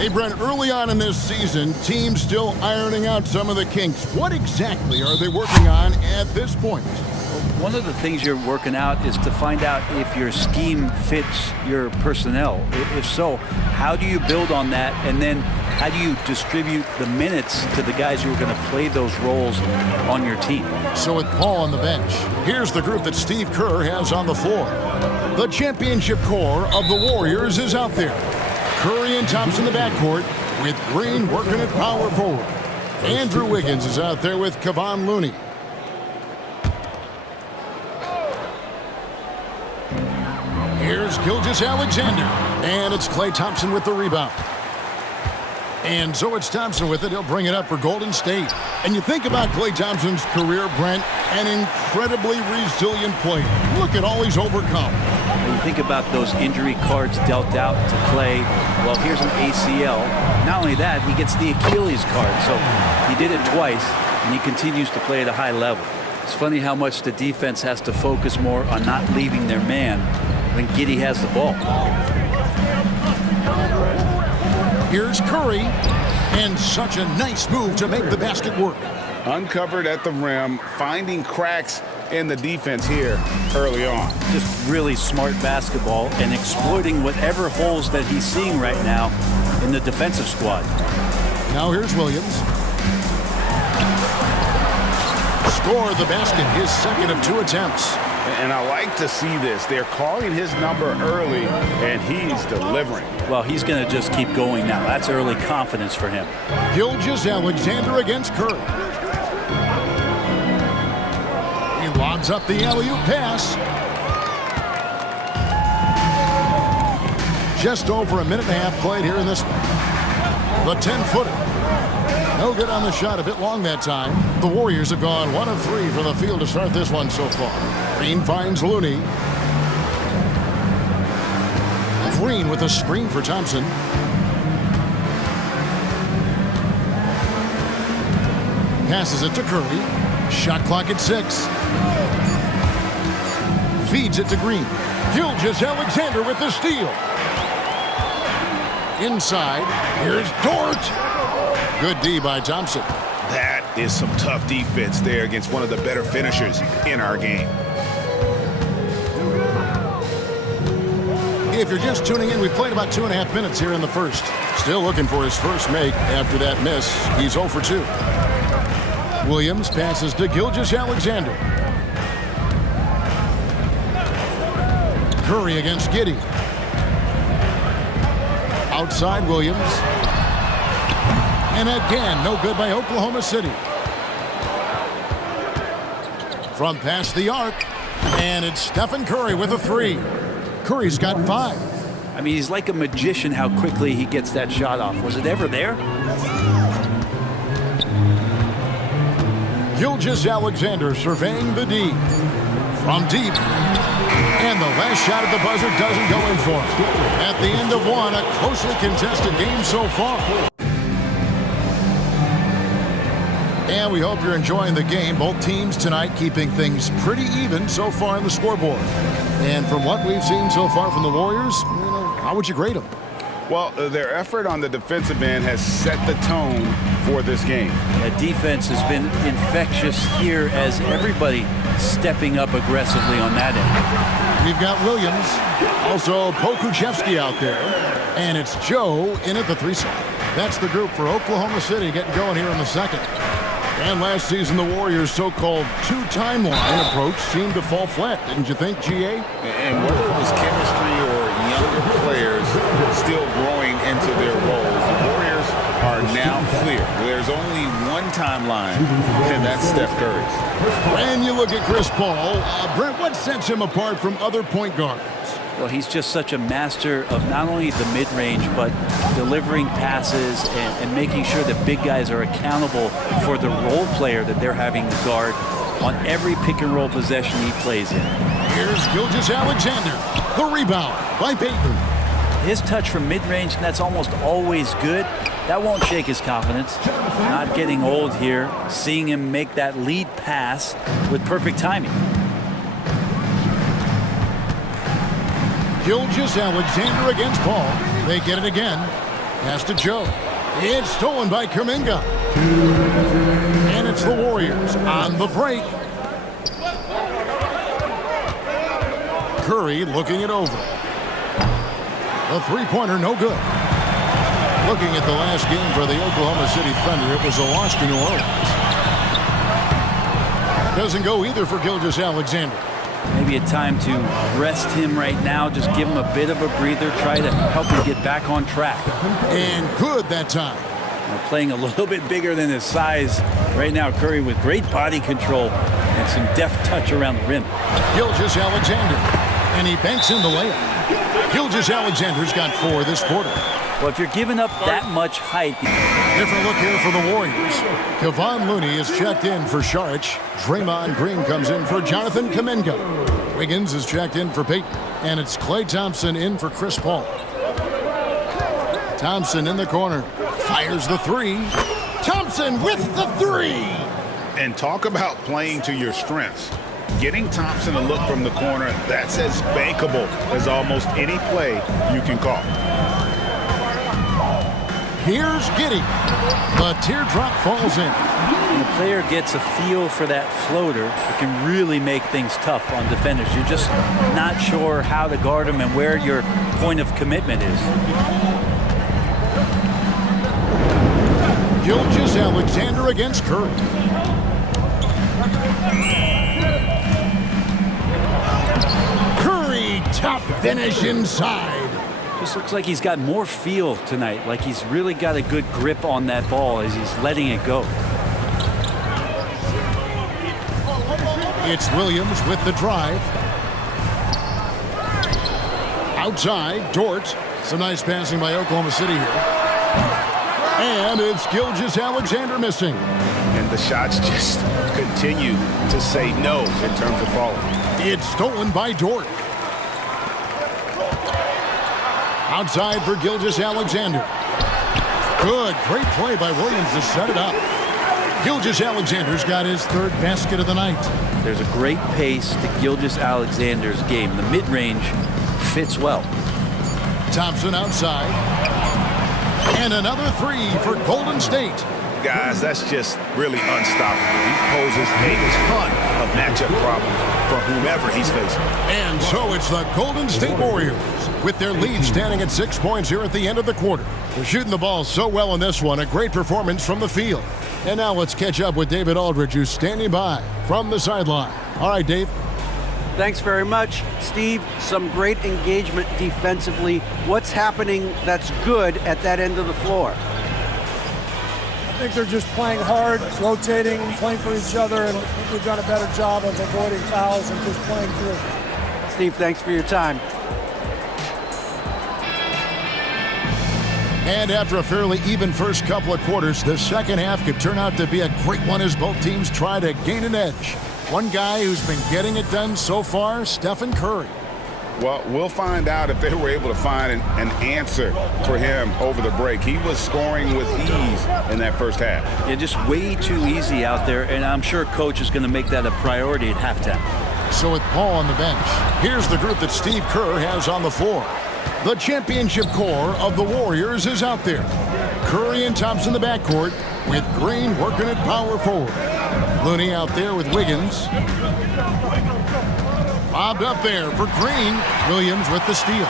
Hey, Brent, early on in this season, teams still ironing out some of the kinks. What exactly are they working on at this point? One of the things you're working out is to find out if your scheme fits your personnel. If so, how do you build on that? And then how do you distribute the minutes to the guys who are going to play those roles on your team? So with Paul on the bench, here's the group that Steve Kerr has on the floor. The championship core of the Warriors is out there. Curry and Thompson in the backcourt, with Green working at power forward. Andrew Wiggins is out there with Kevon Looney. Here's Gilgeous-Alexander, and it's Klay Thompson with the rebound. And so it's Thompson with it. He'll bring it up for Golden State. And you think about Klay Thompson's career, Brent, an incredibly resilient player. Look at all he's overcome. When you think about those injury cards dealt out to Klay, well, here's an ACL. Not only that, he gets the Achilles card. So he did it twice, and he continues to play at a high level. It's funny how much the defense has to focus more on not leaving their man when Giddey has the ball. Here's Curry, and such a nice move to make the basket work. Uncovered at the rim, finding cracks in the defense here early on. Just really smart basketball and exploiting whatever holes that he's seeing right now in the defensive squad. Now here's Williams. Scored the basket, his second of 2 attempts. And I like to see this. They're calling his number early, and he's delivering. Well, he's going to just keep going now. That's early confidence for him. Gilgeous-Alexander against Curry. He lobs up the alley-oop pass. Just over a minute and a half played here in this one. The 10-footer. No good on the shot, a bit long that time. The Warriors have gone 1 of 3 from the field to start this one so far. Green finds Looney. Green with a screen for Thompson. Passes it to Curry. Shot clock at 6. Feeds it to Green. Gilgeous-Alexander with the steal. Inside, here's Dort. Good D by Thompson. That is some tough defense there against one of the better finishers in our game. If you're just tuning in, we played about 2.5 minutes here in the first. Still looking for his first make after that miss. He's 0 for 2. Williams passes to Gilgeous-Alexander. Curry against Giddey. Outside Williams. And again, no good by Oklahoma City. From past the arc, and it's Stephen Curry with a 3. Curry's got 5. I mean, he's like a magician how quickly he gets that shot off. Was it ever there? Gilgeous-Alexander surveying the D. From deep. And the last shot at the buzzer doesn't go in for him. At the end of one, a closely contested game so far. And we hope you're enjoying the game. Both teams tonight keeping things pretty even so far on the scoreboard. And from what we've seen so far from the Warriors, how would you grade them? Well, their effort on the defensive end has set the tone for this game. The defense has been infectious here as everybody stepping up aggressively on that end. We've got Williams, also Pokuševski out there, and it's Joe in at the 3 slot. That's the group for Oklahoma City getting going here in the second. And last season, the Warriors' so-called 2-timeline approach seemed to fall flat, didn't you think, GA? And whether it was chemistry or younger players still growing into their roles, the Warriors are now clear. There's only one timeline, and that's Steph Curry's. And you look at Chris Paul. Brent, what sets him apart from other point guards? Well, he's just such a master of not only the mid-range, but delivering passes and making sure that big guys are accountable for the role player that they're having to guard on every pick-and-roll possession he plays in. Here's Gilgeous-Alexander. The rebound by Payton. His touch from mid-range, that's almost always good. That won't shake his confidence. Not getting old here, seeing him make that lead pass with perfect timing. Gilgeous-Alexander against Paul. They get it again. Pass to Joe. It's stolen by Kuminga. And it's the Warriors on the break. Curry looking it over. The three-pointer, no good. Looking at the last game for the Oklahoma City Thunder, it was a loss to New Orleans. Doesn't go either for Gilgeous-Alexander. Maybe a time to rest him right now, just give him a bit of a breather, try to help him get back on track. And good that time. Playing a little bit bigger than his size right now. Curry with great body control and some deft touch around the rim. Gilgeous-Alexander, and he banks in the layup. Gilgeous-Alexander's got 4 this quarter. Well, if you're giving up that much height. Different look here for the Warriors. Kevon Looney is checked in for Saric. Draymond Green comes in for Jonathan Kuminga. Wiggins is checked in for Peyton. And it's Klay Thompson in for Chris Paul. Thompson in the corner. Fires the 3. Thompson with the 3. And talk about playing to your strengths. Getting Thompson to look from the corner, that's as bankable as almost any play you can call. Here's Giddey. The teardrop falls in. When the player gets a feel for that floater, it can really make things tough on defenders. You're just not sure how to guard them and where your point of commitment is. Gilgeous-Alexander against Curry. Curry, top finish inside. Just looks like he's got more feel tonight, like he's really got a good grip on that ball as he's letting it go. It's Williams with the drive. Outside, Dort. Some nice passing by Oklahoma City here. And it's Gilgeous-Alexander missing. And the shots just continue to say no in terms of falling. It's stolen by Dort. Outside for Gilgeous-Alexander. Good, great play by Williams to set it up. Gilgeous-Alexander's got his 3rd basket of the night. There's a great pace to Gilgeous-Alexander's game. The mid-range fits well. Thompson outside. And another 3 for Golden State. Guys, that's just really unstoppable. He poses a ton of matchup problems for whomever he's facing. And so it's the Golden State Warriors with their lead standing at 6 points here at the end of the quarter. They're shooting the ball so well in this one. A great performance from the field. And now let's catch up with David Aldridge, who's standing by from the sideline. All right, Dave. Thanks very much, Steve. Some great engagement defensively. What's happening that's good at that end of the floor? I think they're just playing hard, rotating, playing for each other, and I think we've done a better job of avoiding fouls and just playing through. Steve, thanks for your time. And after a fairly even first couple of quarters, the second half could turn out to be a great one as both teams try to gain an edge. One guy who's been getting it done so far, Stephen Curry. Well, we'll find out if they were able to find an answer for him over the break. He was scoring with ease in that first half. Yeah, just way too easy out there, and I'm sure Coach is going to make that a priority at halftime. So with Paul on the bench, here's the group that Steve Kerr has on the floor. The championship core of the Warriors is out there. Curry and Thompson in the backcourt, with Green working at power forward. Looney out there with Wiggins. Bobbed up there for Green. Williams with the steal.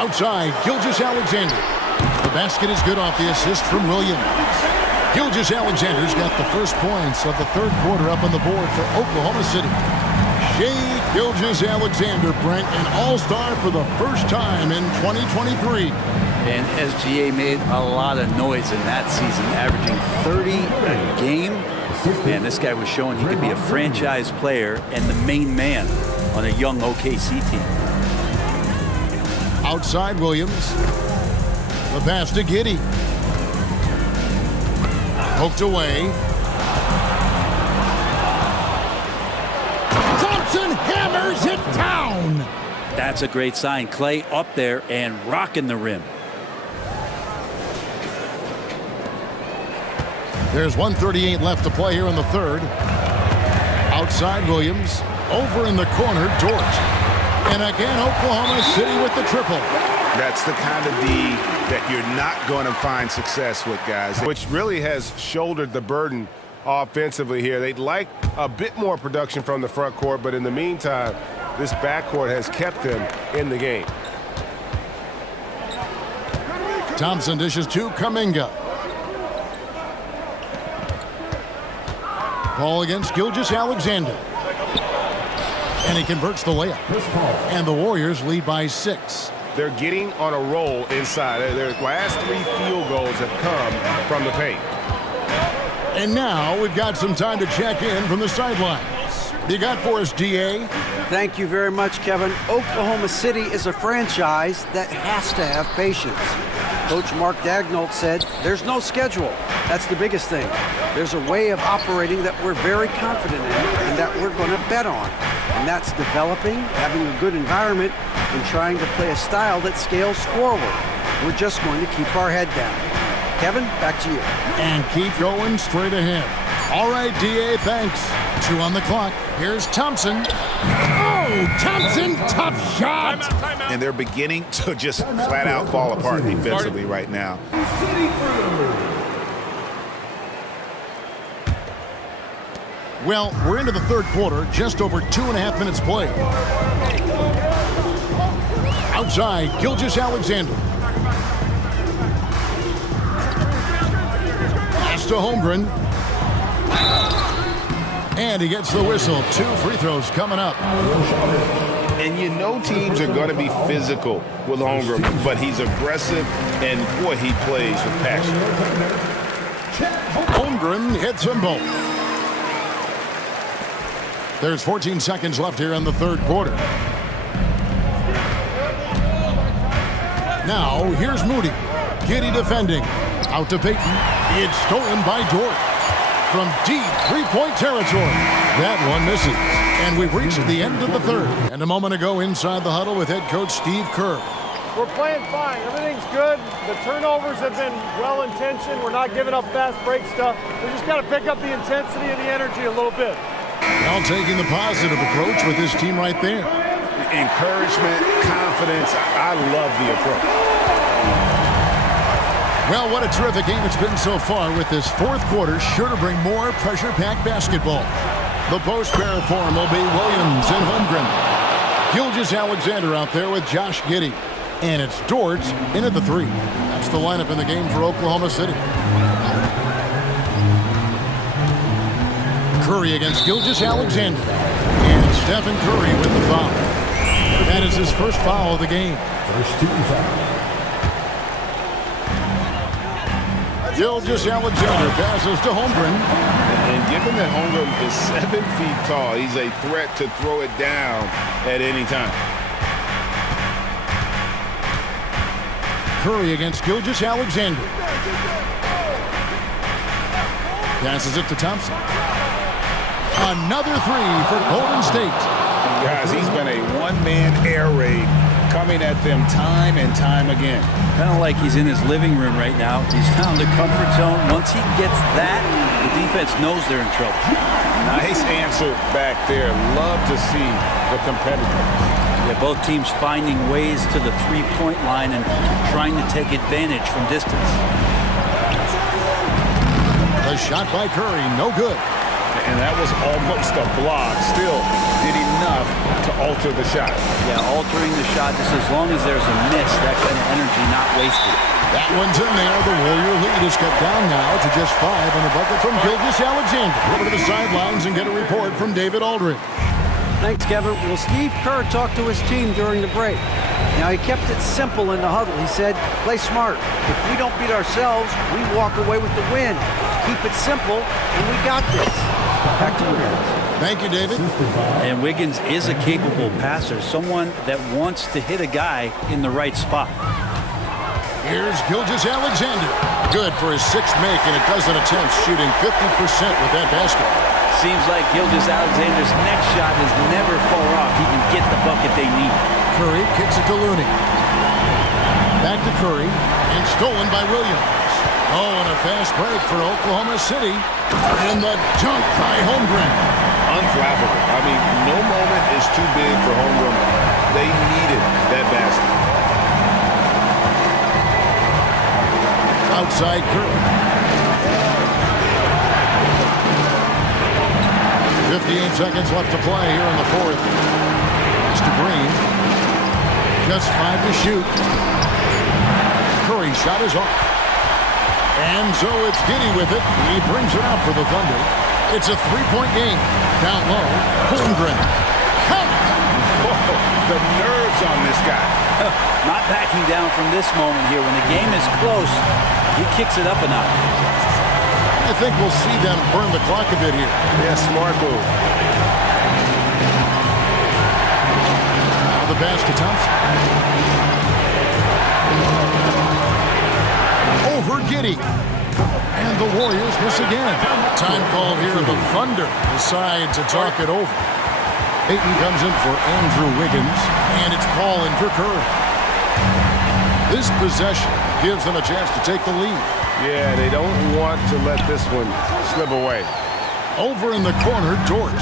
Outside, Gilgeous-Alexander. The basket is good off the assist from Williams. Gilgeous-Alexander's got the first points of the 3rd quarter up on the board for Oklahoma City. Shai Gilgeous-Alexander, Brent, an all-star for the first time in 2023. And SGA made a lot of noise in that season, averaging 30 a game. Man, this guy was showing he could be a franchise player and the main man on a young OKC team. Outside Williams. The pass to Giddey. Poked away. Thompson hammers it down. That's a great sign. Klay up there and rocking the rim. There's 1:38 left to play here in the 3rd. Outside Williams. Over in the corner, Dort. And again, Oklahoma City with the triple. That's the kind of D that you're not going to find success with, guys, which really has shouldered the burden offensively here. They'd like a bit more production from the front court, but in the meantime, this backcourt has kept them in the game. Thompson dishes to Kuminga. Ball against Gilgeous-Alexander. And he converts the layup. And the Warriors lead by 6. They're getting on a roll inside. Their last 3 field goals have come from the paint. And now we've got some time to check in from the sideline. You got for us, DA? Thank you very much, Kevin. Oklahoma City is a franchise that has to have patience. Coach Mark Daigneault said, there's no schedule. That's the biggest thing. There's a way of operating that we're very confident in and that we're going to bet on. And that's developing, having a good environment, and trying to play a style that scales forward. We're just going to keep our head down. Kevin, back to you. And keep going straight ahead. All right, DA, thanks. 2 on the clock. Here's Thompson. Oh, Thompson, tough shot. And they're beginning to just flat out fall apart defensively right now. Well, we're into the third quarter, just over 2.5 minutes played. Outside, Gilgeous-Alexander. Pass to Holmgren. And he gets the whistle. 2 free throws coming up. And you know teams are going to be physical with Holmgren, but he's aggressive, and boy, he plays with passion. Holmgren hits them both. There's 14 seconds left here in the third quarter. Now, here's Moody. Giddy defending. Out to Payton. It's stolen by Dort. From deep three-point territory. That one misses. And we've reached the end of the third. And a moment ago inside the huddle with head coach Steve Kerr. We're playing fine. Everything's good. The turnovers have been well-intentioned. We're not giving up fast break stuff. We just got to pick up the intensity and the energy a little bit. Now taking the positive approach with this team right there. Encouragement, confidence. I love the approach. Well, what a terrific game it's been so far with this fourth quarter, sure to bring more pressure-packed basketball. The post pair form will be Williams and Holmgren. Gilgeous-Alexander out there with Josh Giddey. And it's Dort in at the 3. That's the lineup in the game for Oklahoma City. Curry against Gilgeous-Alexander. And Stephen Curry with the foul. That is his first foul of the game. First team foul. Gilgeous-Alexander passes to Holmgren. And given that Holmgren is 7 feet tall, he's a threat to throw it down at any time. Curry against Gilgeous-Alexander. Passes it to Thompson. Another 3 for Golden State. Guys, he's been a one-man air raid coming at them time and time again. Kind of like he's in his living room right now. He's found a comfort zone. Once he gets that, the defense knows they're in trouble. Nice answer back there. Love to see the competitiveness. Yeah, both teams finding ways to the three-point line and trying to take advantage from distance. The shot by Curry, no good. And that was almost a block. Still did enough to alter the shot. Yeah, altering the shot just as long as there's a miss, that kind of energy not wasted. That one's in there. The Warrior lead is cut down now to just 5 on the bucket from Gilgeous-Alexander. Over to the sidelines and get a report from David Aldridge. Thanks, Kevin. Well, Steve Kerr talked to his team during the break. Now, he kept it simple in the huddle. He said, play smart. If we don't beat ourselves, we walk away with the win. Keep it simple, and we got this. Back to you guys. Thank you, David. And Wiggins is a capable passer, someone that wants to hit a guy in the right spot. Here's Gilgeous-Alexander. Good for his 6th make, and a dozen attempts, shooting 50% with that basket. Seems like Gilgeous-Alexander's next shot is never far off. He can get the bucket they need. Curry kicks it to Looney. Back to Curry, and stolen by Williams. Oh, and a fast break for Oklahoma City. And the dunk by Holmgren. Unflappable. I mean, no moment is too big for Holmgren. They needed that basket. Outside Curry. 58 seconds left to play here in the fourth. Pass to Green. Just 5 to shoot. Curry's shot is off. And so it's Giddey with it. He brings it out for the Thunder. It's a 3-point game. Down low, Holmgren. Count it! Whoa, the nerves on this guy. Not backing down from this moment here. When the game is close, he kicks it up a notch. I think we'll see them burn the clock a bit here. Yeah, smart move. Now the pass to Thompson. Over Giddey. And the Warriors miss again. Time call here. The Thunder decide to talk it over. Ayton comes in for Andrew Wiggins, and it's Paul in for Curry. This possession gives them a chance to take the lead. Yeah, they don't want to let this one slip away. Over in the corner, Dort.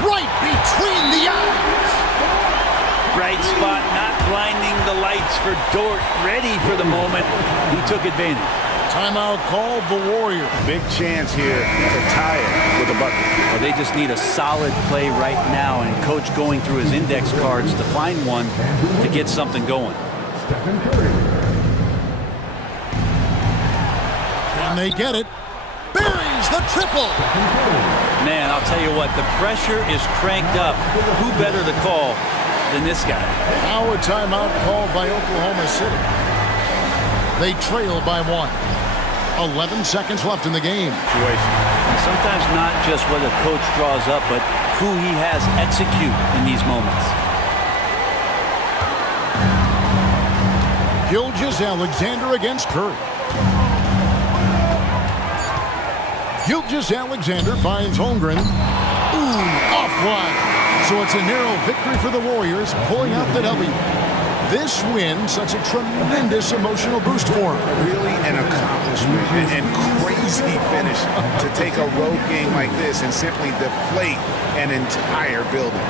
Right between the eyes. Bright spot, not blinding the lights for Dort. Ready for the moment. He took advantage. Timeout called the Warriors. Big chance here to tie it with a bucket. Well, they just need a solid play right now, and Coach going through his index cards to find one to get something going. Can they get it? Buries the triple. Man, I'll tell you what, the pressure is cranked up. Who better to call than this guy? Now a timeout called by Oklahoma City. They trail by 1. 11 seconds left in the game. And sometimes not just what a coach draws up, but who he has execute in these moments. Gilgeous-Alexander against Curry. Gilgeous-Alexander finds Holmgren. Ooh, offline. So it's a narrow victory for the Warriors, pulling out the W. This win, such a tremendous emotional boost for them. Really an accomplishment and crazy finish to take a road game like this and simply deflate an entire building.